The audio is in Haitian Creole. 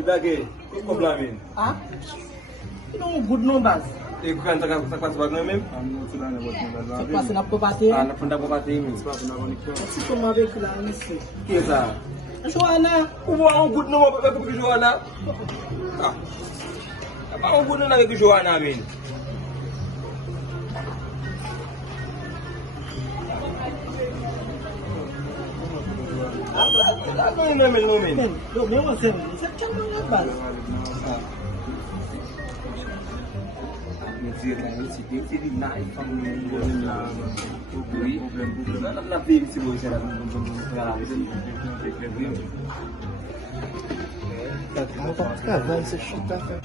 Ibage, kung blamin. Ha? Yung good numbers. Ikukan sa bag namin. Sa klase na po pati. Napunta po pati min. Kasi tumabi ko lang nisi. Kesa. Joanna. Uwa ang good na mapapag ko Joanna. Ang good na lang ko Joanna namin. Ano yung namin? Look, may mga sen. September mga ba? Hindi na ipang tuloy. Alam na baby si Boy siya lang. Так, дай сосчитать.